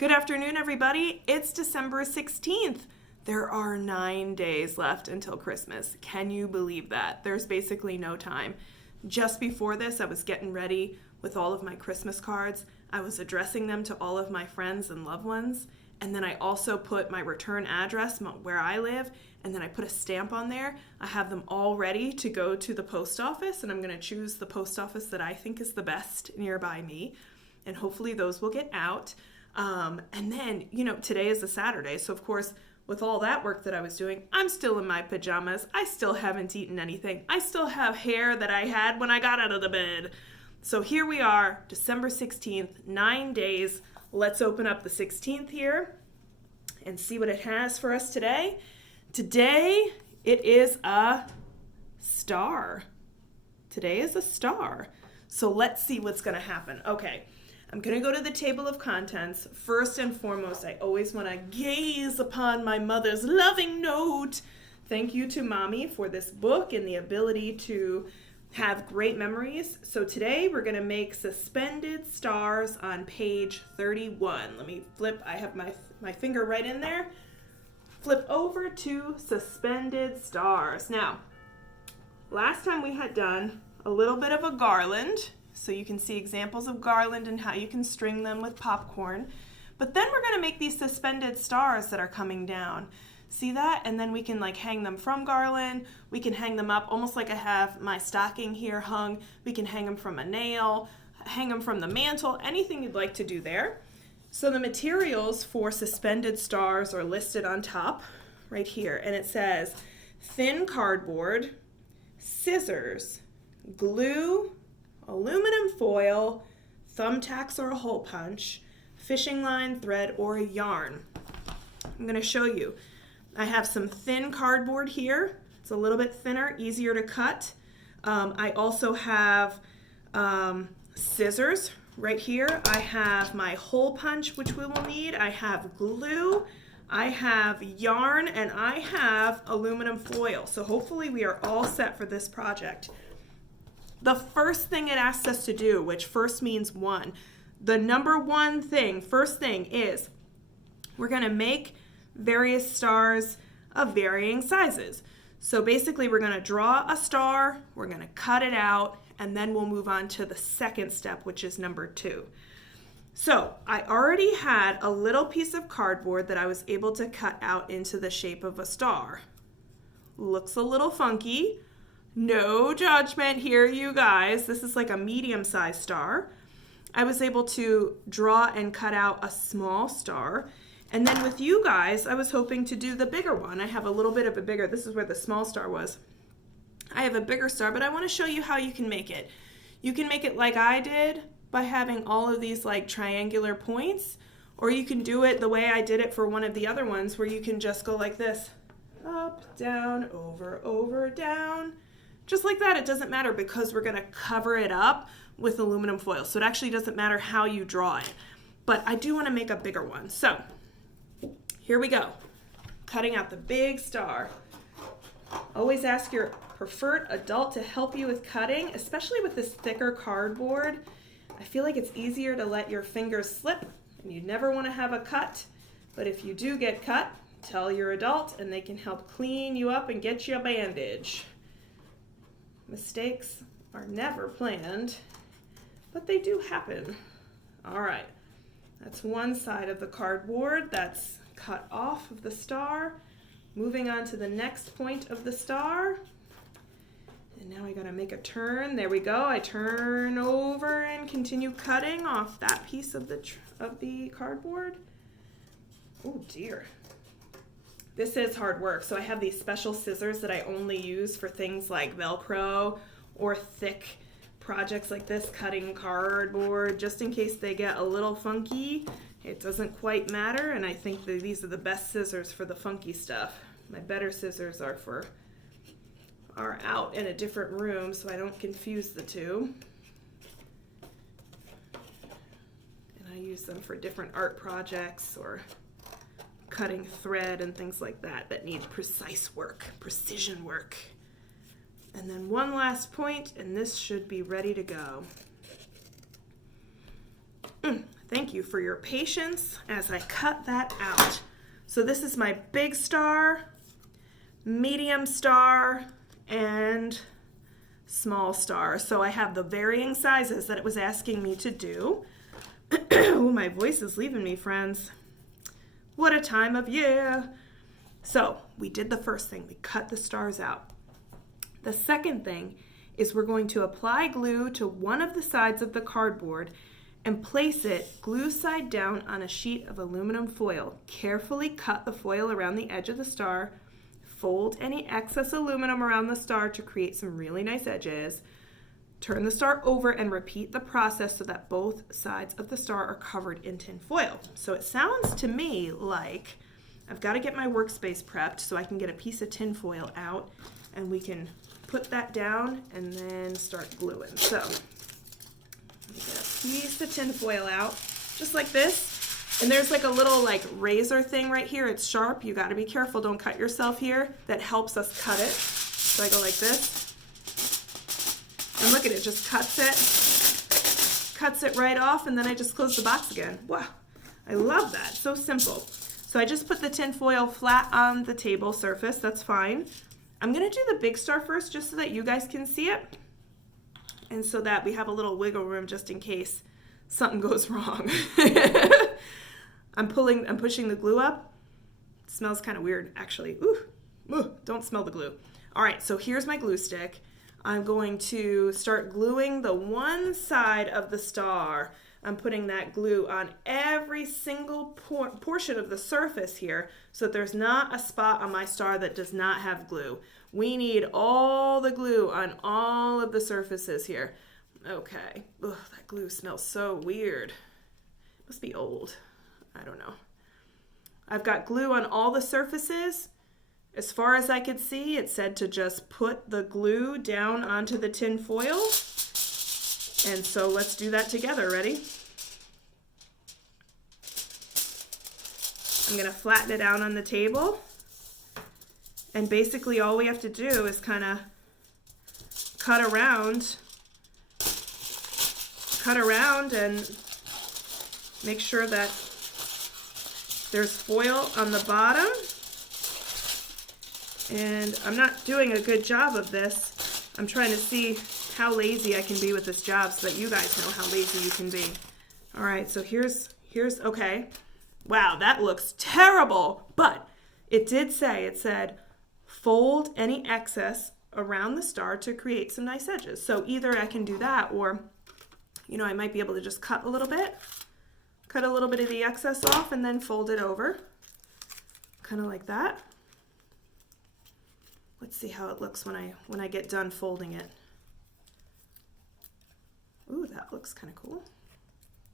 Good afternoon, everybody. It's December 16th. There are 9 days left until Christmas. Can you believe that? There's basically no time. Just before this, I was getting ready with all of my Christmas cards. I was addressing them to all of my friends and loved ones. And then I also put my return address, where I live, and then I put a stamp on there. I have them all ready to go to the post office, and I'm going to choose the post office that I think is the best nearby me. And hopefully those will get out. And then, today is a Saturday. So of course, with all that work that I was doing, I'm still in my pajamas. I still haven't eaten anything. I still have hair that I had when I got out of the bed. So here we are, December 16th, 9 days. Let's open up the 16th here and see what it has for us today. Today, it is a star. Today is a star. So let's see what's going to happen. Okay. I'm going to go to the table of contents. First and foremost, I always want to gaze upon my mother's loving note. Thank you to Mommy for this book and the ability to have great memories. So today we're going to make suspended stars on page 31. Let me flip. I have my finger right in there. Flip over to suspended stars. Now, last time we had done a little bit of a garland. So you can see examples of garland and how you can string them with popcorn. But then we're going to make these suspended stars that are coming down. See that? And then we can hang them from garland. We can hang them up almost like I have my stocking here hung. We can hang them from a nail, hang them from the mantle, anything you'd like to do there. So the materials for suspended stars are listed on top right here. And it says thin cardboard, scissors, glue, aluminum foil, thumbtacks or a hole punch, fishing line, thread, or a yarn. I'm going to show you. I have some thin cardboard here. It's a little bit thinner, easier to cut. I also have scissors right here. I have my hole punch, which we will need. I have glue. I have yarn, and I have aluminum foil. So hopefully we are all set for this project. The first thing it asks us to do, which first means one, the number one thing, first thing is we're going to make various stars of varying sizes. So basically we're going to draw a star, we're going to cut it out, and then we'll move on to the second step, which is number 2. So I already had a little piece of cardboard that I was able to cut out into the shape of a star. Looks a little funky. No judgment here, you guys. This is like a medium-sized star. I was able to draw and cut out a small star. And then with you guys, I was hoping to do the bigger one. I have a little bit of a bigger, this is where the small star was. I have a bigger star, but I want to show you how you can make it. You can make it like I did by having all of these triangular points, or you can do it the way I did it for one of the other ones, where you can just go like this. Up, down, over, down. Just like that. It doesn't matter because we're going to cover it up with aluminum foil. So it actually doesn't matter how you draw it. But I do want to make a bigger one. So here we go. Cutting out the big star. Always ask your preferred adult to help you with cutting, especially with this thicker cardboard. I feel like it's easier to let your fingers slip, and you never want to have a cut. But if you do get cut, tell your adult and they can help clean you up and get you a bandage. Mistakes are never planned, but they do happen. All right, that's one side of the cardboard that's cut off of the star. Moving on to the next point of the star. And now I gotta make a turn. There we go. I turn over and continue cutting off that piece of the cardboard. Oh dear. This is hard work. So I have these special scissors that I only use for things like Velcro or thick projects like this, cutting cardboard, just in case they get a little funky. It doesn't quite matter, and I think that these are the best scissors for the funky stuff. My better scissors are out in a different room, so I don't confuse the two. And I use them for different art projects or cutting thread and things like that need precise work, precision work. And then one last point, and this should be ready to go. Thank you for your patience as I cut that out. So this is my big star, medium star, and small star. So I have the varying sizes that it was asking me to do. Oh, my voice is leaving me, friends. What a time of year. So we did the first thing. We cut the stars out. The second thing is we're going to apply glue to one of the sides of the cardboard and place it glue side down on a sheet of aluminum foil. Carefully cut the foil around the edge of the star. Fold any excess aluminum around the star to create some really nice edges. Turn the star over and repeat the process so that both sides of the star are covered in tin foil. So it sounds to me like I've got to get my workspace prepped so I can get a piece of tin foil out and we can put that down and then start gluing. So let me get a piece of tin foil out just like this. And there's like a little like razor thing right here. It's sharp. You got to be careful. Don't cut yourself here. That helps us cut it. So I go like this. And look at it, just cuts it right off, and then I just close the box again. Wow, I love that, so simple. So I just put the tin foil flat on the table surface, that's fine. I'm gonna do the big star first just so that you guys can see it, and so that we have a little wiggle room just in case something goes wrong. I'm pushing the glue up. It smells kind of weird, actually. Ooh, don't smell the glue. All right, so here's my glue stick. I'm going to start gluing the one side of the star. I'm putting that glue on every single portion of the surface here so that there's not a spot on my star that does not have glue. We need all the glue on all of the surfaces here. Okay. Ugh, that glue smells so weird. It must be old. I don't know. I've got glue on all the surfaces. As far as I could see, it said to just put the glue down onto the tin foil. And so let's do that together. Ready? I'm going to flatten it out on the table. And basically all we have to do is kind of cut around and make sure that there's foil on the bottom. And I'm not doing a good job of this. I'm trying to see how lazy I can be with this job so that you guys know how lazy you can be. All right, so here's okay. Wow, that looks terrible. But it said, fold any excess around the star to create some nice edges. So either I can do that or, I might be able to just cut a little bit of the excess off and then fold it over. Kind of like that. Let's see how it looks when I get done folding it. Ooh, that looks kind of cool.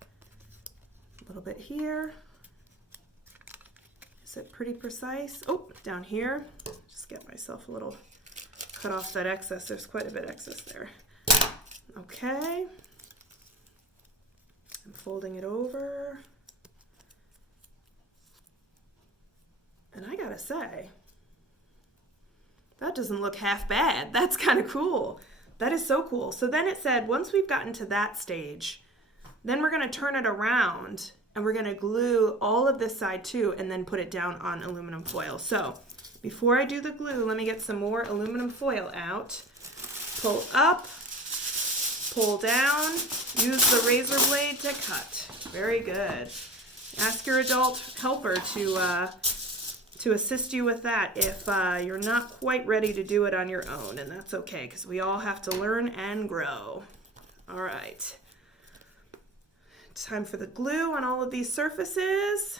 A little bit here. Is it pretty precise? Oh, down here. Just get myself a little, cut off that excess. There's quite a bit excess there. Okay. I'm folding it over. And I gotta say, that doesn't look half bad. That's kind of cool. That is so cool. So then it said, once we've gotten to that stage, then we're going to turn it around and we're going to glue all of this side too and then put it down on aluminum foil. So before I do the glue, let me get some more aluminum foil out. Pull up, pull down, use the razor blade to cut. Very good. Ask your adult helper to assist you with that if you're not quite ready to do it on your own, and that's okay because we all have to learn and grow. All right, time for the glue on all of these surfaces.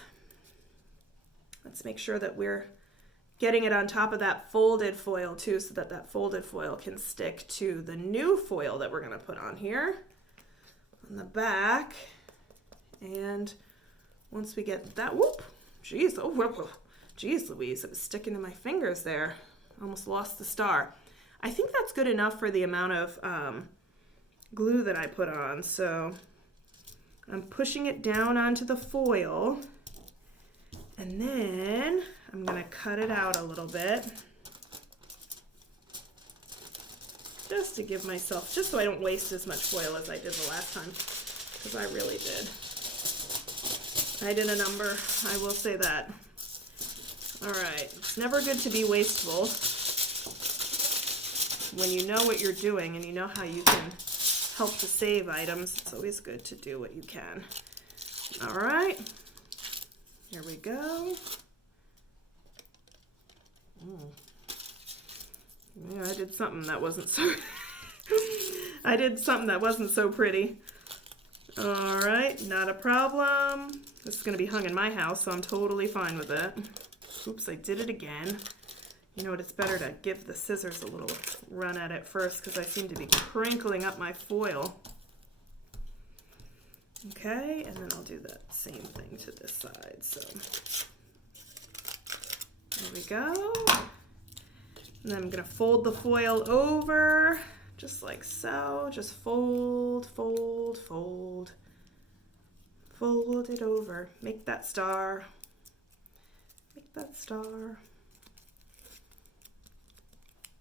Let's make sure that we're getting it on top of that folded foil too so that that folded foil can stick to the new foil that we're going to put on here on the back. And once we get that, whoop, geez, oh, whoop. Geez Louise, it was sticking to my fingers there. Almost lost the star. I think that's good enough for the amount of glue that I put on. So I'm pushing it down onto the foil. And then I'm going to cut it out a little bit. Just to give myself, just so I don't waste as much foil as I did the last time. Because I really did. I did a number, I will say that. All right, it's never good to be wasteful. When you know what you're doing and you know how you can help to save items, it's always good to do what you can. All right, here we go. Yeah, I did something that wasn't so pretty. All right, not a problem. This is gonna be hung in my house, so I'm totally fine with it. Oops, I did it again. You know what, it's better to give the scissors a little run at it first because I seem to be crinkling up my foil. Okay, and then I'll do that same thing to this side. So there we go. And then I'm gonna fold the foil over, just like so. Just fold, fold, fold. Fold it over. Make that star. Make that star.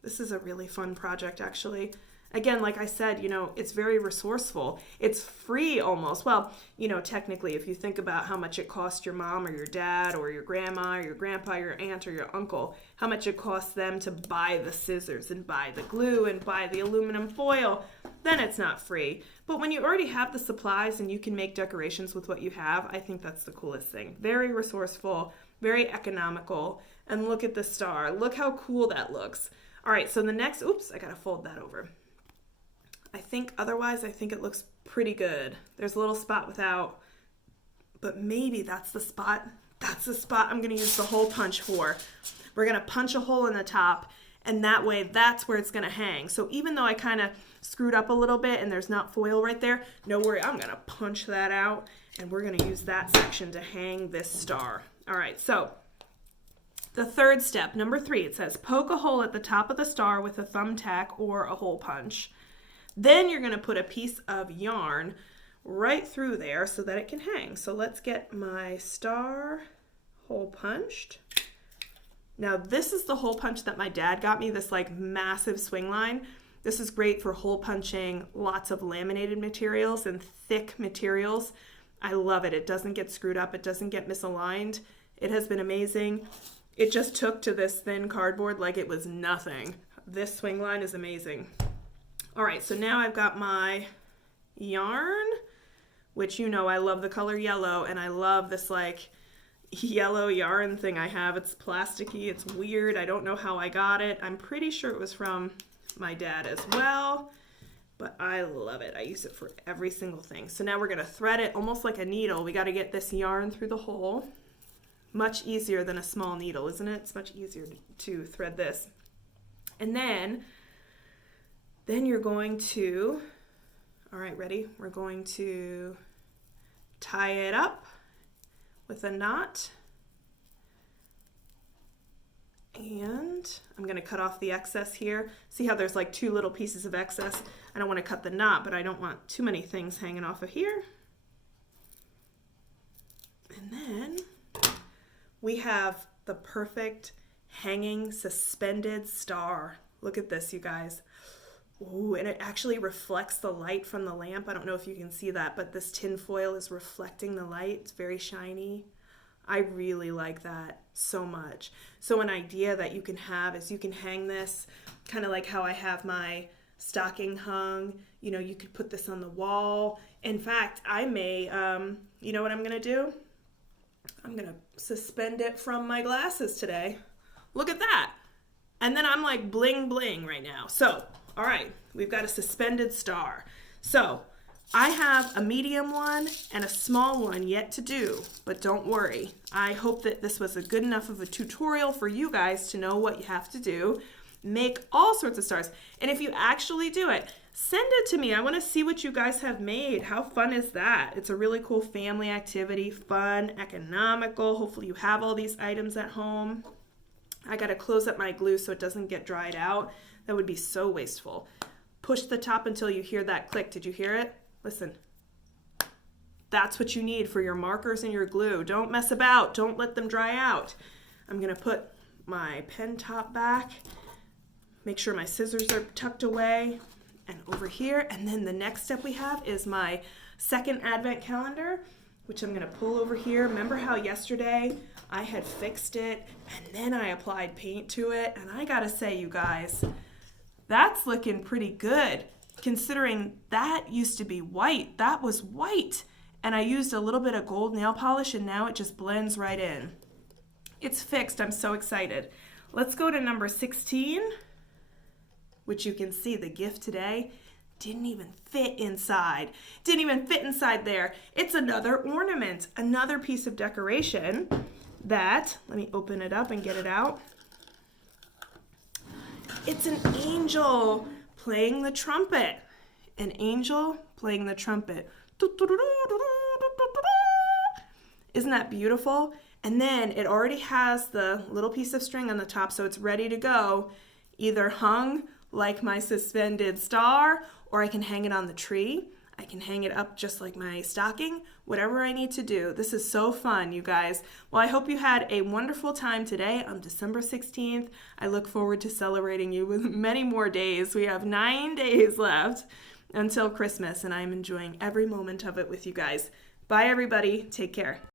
This is a really fun project, actually. Again, like I said, you know, it's very resourceful. It's free almost. Well, you know, technically, if you think about how much it cost your mom or your dad or your grandma or your grandpa, your aunt or your uncle, how much it costs them to buy the scissors and buy the glue and buy the aluminum foil, then it's not free. But when you already have the supplies and you can make decorations with what you have, I think that's the coolest thing. Very resourceful, very economical. And look at the star. Look how cool that looks. All right, so the next, oops, I gotta fold that over. I think it looks pretty good. There's a little spot without, but maybe that's the spot. That's the spot I'm gonna use the hole punch for. We're gonna punch a hole in the top, and that way that's where it's gonna hang. So even though I kind of screwed up a little bit and there's not foil right there, no worry, I'm gonna punch that out, and we're gonna use that section to hang this star. All right, so the third step, number 3, it says poke a hole at the top of the star with a thumbtack or a hole punch. Then you're gonna put a piece of yarn right through there so that it can hang. So let's get my star hole punched. Now this is the hole punch that my dad got me, this like massive swing line. This is great for hole punching lots of laminated materials and thick materials. I love it. It doesn't get screwed up. It doesn't get misaligned. It has been amazing. It just took to this thin cardboard like it was nothing. This swing line is amazing. All right, so now I've got my yarn, which you know I love the color yellow, and I love this like yellow yarn thing I have. It's plasticky, it's weird. I don't know how I got it. I'm pretty sure it was from my dad as well, but I love it. I use it for every single thing. So now we're gonna thread it almost like a needle. We gotta get this yarn through the hole. Much easier than a small needle, isn't it? It's much easier to thread this. And then you're going to, all right, ready? We're going to tie it up with a knot. And I'm going to cut off the excess here. See how there's like 2 little pieces of excess? I don't want to cut the knot, but I don't want too many things hanging off of here. And then we have the perfect hanging suspended star. Look at this, you guys. Ooh, and it actually reflects the light from the lamp. I don't know if you can see that, but this tin foil is reflecting the light. It's very shiny. I really like that so much. So an idea that you can have is you can hang this kind of like how I have my stocking hung. You know, you could put this on the wall. In fact, I may, you know what I'm gonna do? I'm gonna suspend it from my glasses today. Look at that. And then I'm like bling bling right now. So, all right, we've got a suspended star. So I have a medium one and a small one yet to do, but don't worry. I hope that this was a good enough of a tutorial for you guys to know what you have to do. Make all sorts of stars. And if you actually do it, send it to me. I want to see what you guys have made. How fun is that? It's a really cool family activity, fun, economical. Hopefully you have all these items at home. I got to close up my glue so it doesn't get dried out. That would be so wasteful. Push the top until you hear that click. Did you hear it? Listen. That's what you need for your markers and your glue. Don't mess about. Don't let them dry out. I'm going to put my pen top back. Make sure my scissors are tucked away and over here. And then the next step we have is my second advent calendar. which I'm gonna pull over here. Remember how yesterday I had fixed it and then I applied paint to it? And I gotta say, you guys, that's looking pretty good considering that used to be white. That was white. And I used a little bit of gold nail polish and now it just blends right in. It's fixed. I'm so excited. Let's go to number 16, which you can see the gift today didn't even fit inside. Didn't even fit inside there. It's another ornament, another piece of decoration that, let me open it up and get it out. It's an angel playing the trumpet. An angel playing the trumpet. Isn't that beautiful? And then it already has the little piece of string on the top, so it's ready to go, either hung like my suspended star, or I can hang it on the tree. I can hang it up just like my stocking, whatever I need to do. This is so fun, you guys. Well, I hope you had a wonderful time today on December 16th. I look forward to celebrating you with many more days. We have 9 days left until Christmas, and I'm enjoying every moment of it with you guys. Bye, everybody. Take care.